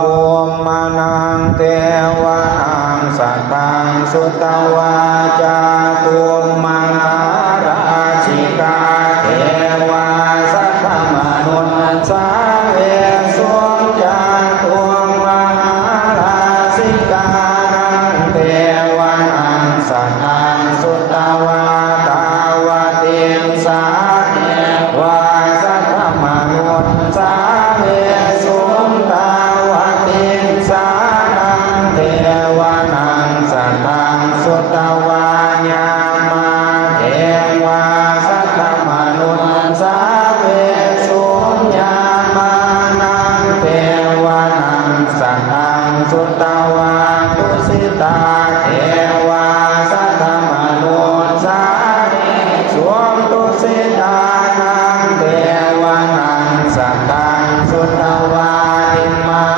ภูมินังเทวานังสัตตังสุตวาจาตุมังอาราชิกาเทวาสัตตมนุษย์สาเวสุจาตุมังอาราชิกานังเทวานังสัตตังสุตวาตาวติงสาเทวาสัตตมนุษย์สาเวสุตาวติงสานังเทวานังสัตตังสุตวายามาเทวาสัตตมนุษย์สาเวสุญญามานังเทวานังสัตตังสุต